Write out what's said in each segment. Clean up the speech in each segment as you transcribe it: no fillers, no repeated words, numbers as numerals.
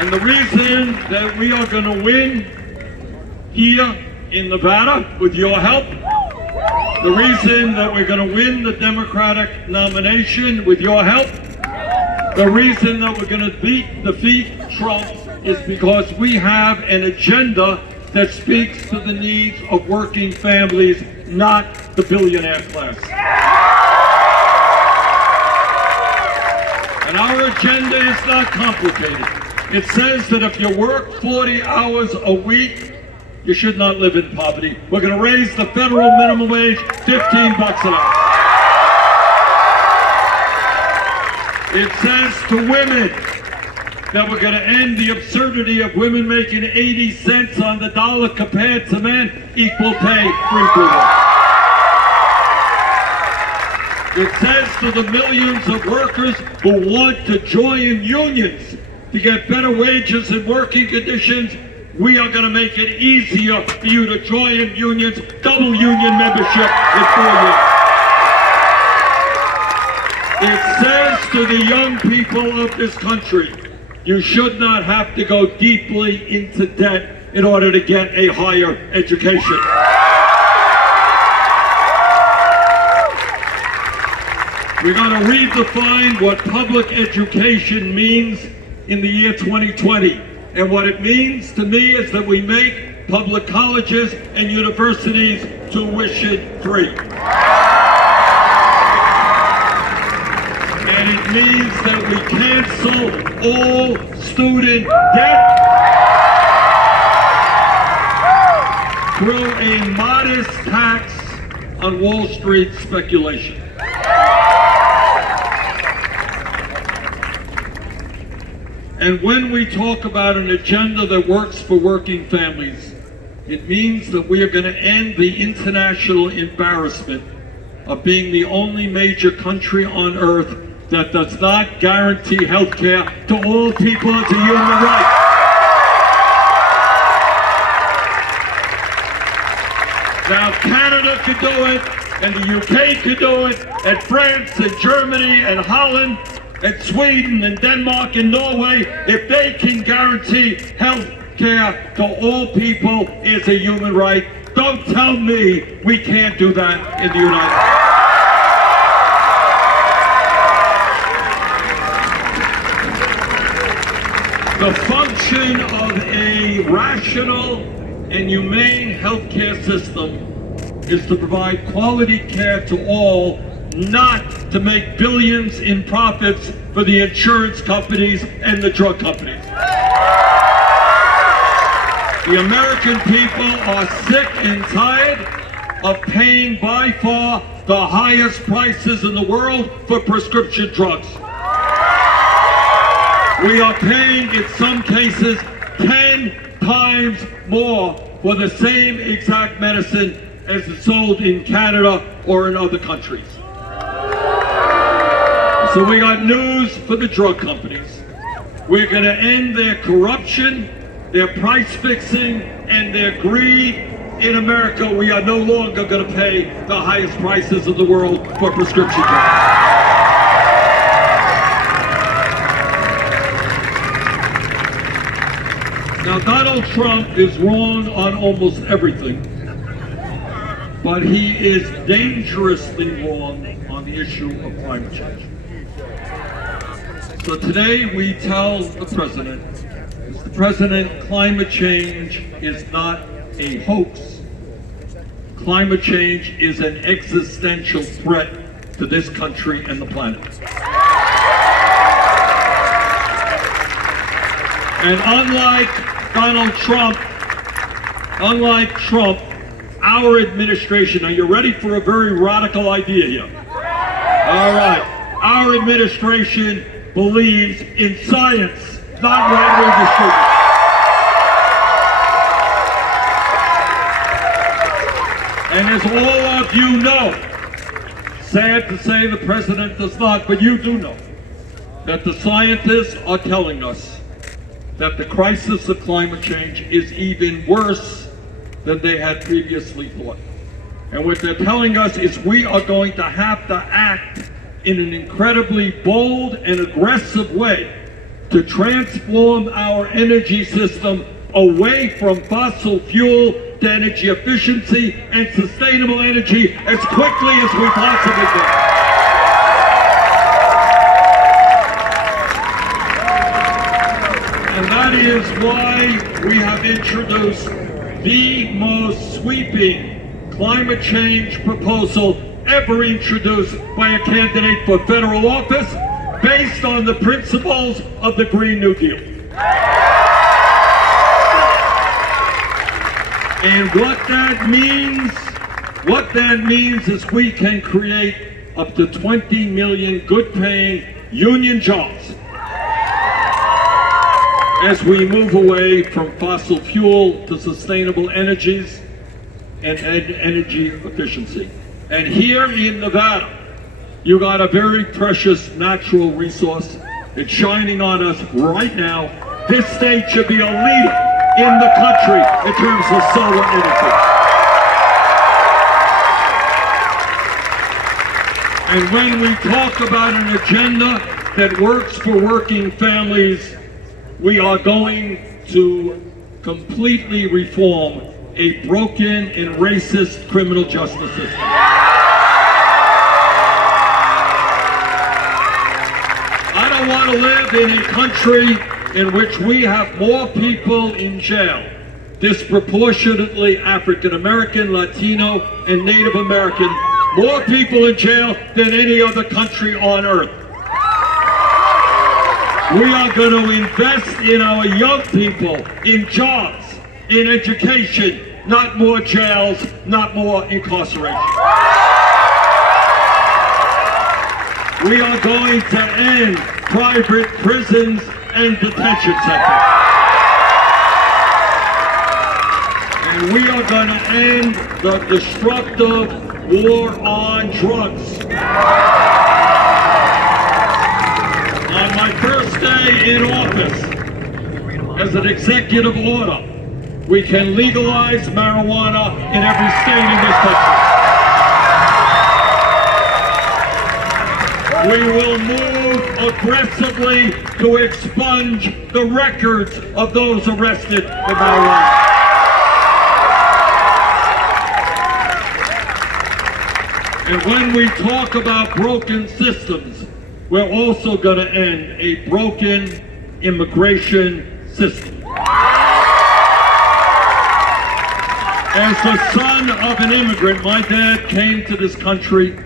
And the reason that we are going to win here in Nevada with your help, the reason that we're going to win the Democratic nomination with your help, the reason that we're going to defeat Trump is because we have an agenda that speaks to the needs of working families, not the billionaire class. And our agenda is not complicated. It says that if you work 40 hours a week, you should not live in poverty. We're going to raise the federal minimum wage $15 an hour. It says to women that we're going to end the absurdity of women making 80 cents on the dollar compared to men, equal pay for equal work. It says to the millions of workers who want to join unions to get better wages and working conditions, we are going to make it easier for you to join unions, double union membership in 4 years. It says to the young people of this country, you should not have to go deeply into debt in order to get a higher education. We're going to redefine what public education means in the year 2020. And what it means to me is that we make public colleges and universities tuition free. And it means that we cancel all student debt through a modest tax on Wall Street speculation. And when we talk about an agenda that works for working families, it means that we are going to end the international embarrassment of being the only major country on earth that does not guarantee health care to all people as a human right. Now, Canada could do it, and the UK could do it, and France, and Germany, and Holland, and Sweden, and Denmark, and Norway, if they can guarantee health care to all people is a human right. Don't tell me we can't do that in the United States. The function of a rational and humane healthcare system is to provide quality care to all, not to make billions in profits for the insurance companies and the drug companies. The American people are sick and tired of paying by far the highest prices in the world for prescription drugs. We are paying, in some cases, 10 times more for the same exact medicine as is sold in Canada or in other countries. So we got news for the drug companies. We're going to end their corruption, their price fixing, and their greed. In America, we are no longer going to pay the highest prices in the world for prescription drugs. Now, Donald Trump is wrong on almost everything, but he is dangerously wrong on the issue of climate change. So today we tell the President, Mr. President, climate change is not a hoax. Climate change is an existential threat to this country and the planet. And unlike Donald Trump, our administration, are you ready for a very radical idea here? All right. Our administration believes in science, not right-wing distribution. And as all of you know, sad to say the president does not, but you do know, that the scientists are telling us that the crisis of climate change is even worse than they had previously thought. And what they're telling us is we are going to have to act in an incredibly bold and aggressive way to transform our energy system away from fossil fuel to energy efficiency and sustainable energy as quickly as we possibly can. And that is why we have introduced the most sweeping climate change proposal ever introduced by a candidate for federal office based on the principles of the Green New Deal. And what that means is we can create up to 20 million good-paying union jobs as we move away from fossil fuel to sustainable energies and energy efficiency. And here in Nevada, you got a very precious natural resource. It's shining on us right now. This state should be a leader in the country in terms of solar energy. And when we talk about an agenda that works for working families, we are going to completely reform a broken and racist criminal justice system. I don't want to live in a country in which we have more people in jail, disproportionately African American, Latino, and Native American, more people in jail than any other country on earth. We are going to invest in our young people, in jobs, in education, not more jails, not more incarceration. We are going to end private prisons and detention centers. And we are going to end the destructive war on drugs. On my first day in office, as an executive order, we can legalize marijuana in every state in this country. We will move aggressively to expunge the records of those arrested for marijuana. And when we talk about broken systems, we're also going to end a broken immigration system. As the son of an immigrant, my dad came to this country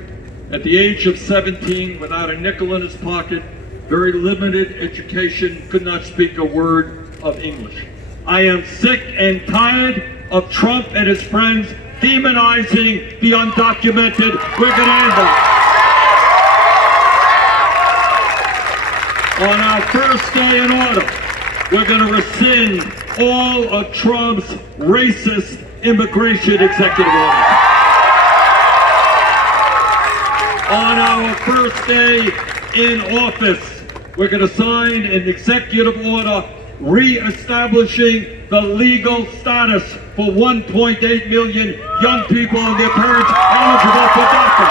at the age of 17 without a nickel in his pocket, very limited education, could not speak a word of English. I am sick and tired of Trump and his friends demonizing the undocumented. We're going to end that. On our first day in order, we're going to rescind all of Trump's racist immigration executive orders. On our first day in office, we're going to sign an executive order re-establishing the legal status for 1.8 million young people and their parents eligible for DACA.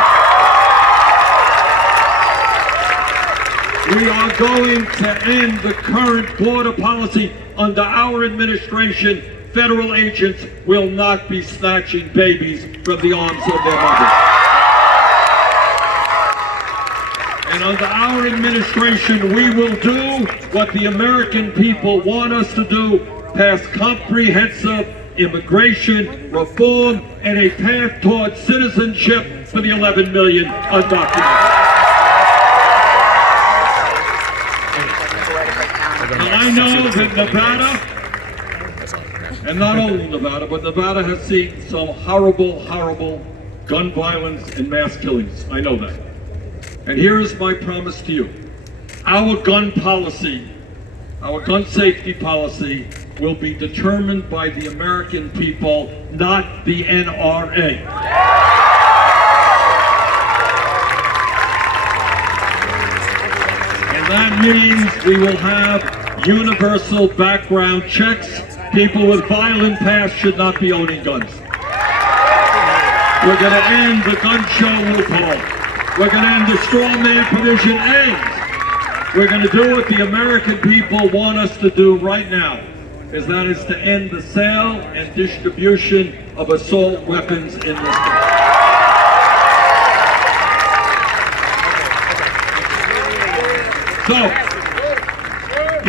We are going to end the current border policy. Under our administration, federal agents will not be snatching babies from the arms of their mothers. And under our administration, we will do what the American people want us to do, pass comprehensive immigration reform and a path towards citizenship for the 11 million undocumented. And I know that Nevada, and not only Nevada, but Nevada has seen some horrible, horrible gun violence and mass killings. I know that. And here is my promise to you. Our gun policy, our gun safety policy, will be determined by the American people, not the NRA. And that means we will have universal background checks. People with violent past should not be owning guns. We're going to end the gun show loophole. We're going to end the straw man provision aimed We're going to do what the American people want us to do right now, that is to end the sale and distribution of assault weapons in this country. So,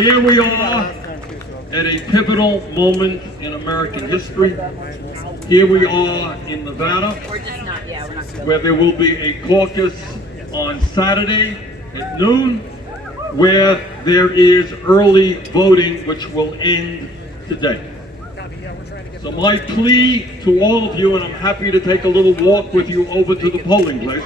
here we are at a pivotal moment in American history. Here we are in Nevada, where there will be a caucus on Saturday at noon, where there is early voting, which will end today. So my plea to all of you, and I'm happy to take a little walk with you over to the polling place,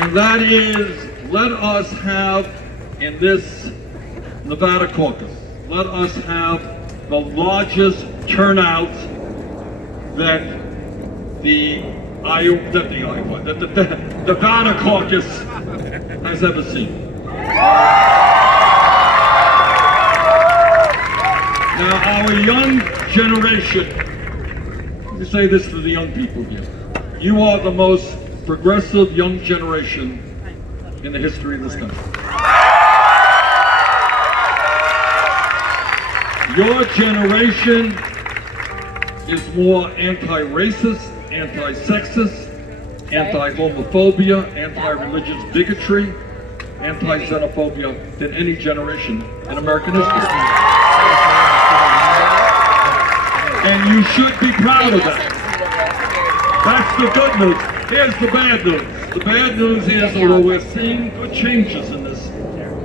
and that is, let us have, in this Nevada caucus, let us have the largest turnout that the Nevada caucus has ever seen. Now, our young generation, let me say this to the young people here. You are the most progressive young generation in the history of this country. Your generation is more anti-racist, anti-sexist, anti-homophobia, anti-religious bigotry, anti-xenophobia than any generation in American history. And you should be proud of that. That's the good news. Here's the bad news. The bad news is, although we're seeing good changes in this,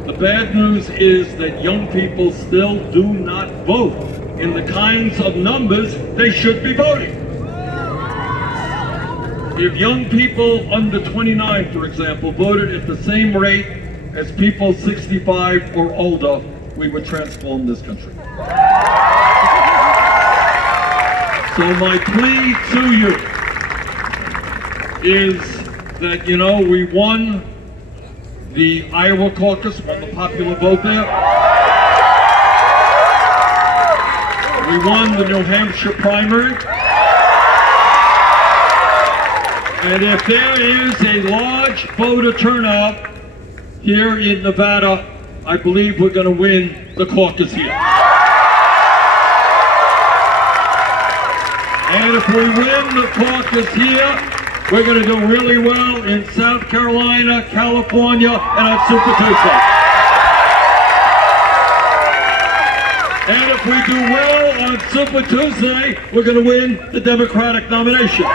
the bad news is that young people still do not vote in the kinds of numbers they should be voting. If young people under 29, for example, voted at the same rate as people 65 or older, we would transform this country. So my plea to you is that, you know, we won the Iowa caucus, won the popular vote there. We won the New Hampshire primary. And if there is a large voter turnout here in Nevada, I believe we're going to win the caucus here. And if we win the caucus here, we're going to do really well in South Carolina, California, and on Super Tuesday. And if we do well on Super Tuesday, we're going to win the Democratic nomination.